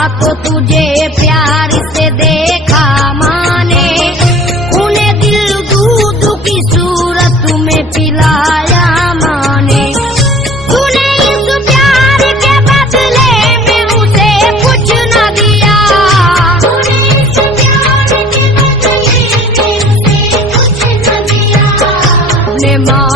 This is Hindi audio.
तो तुझे प्यार से देखा माने, उन्हें दिल दूध की सूरत में पिलाया माने। तूने इस प्यार के बदले में उसे कुछ न दिया, तूने इस प्यार के बदले में उसे कुछ न दिया। अपने माँ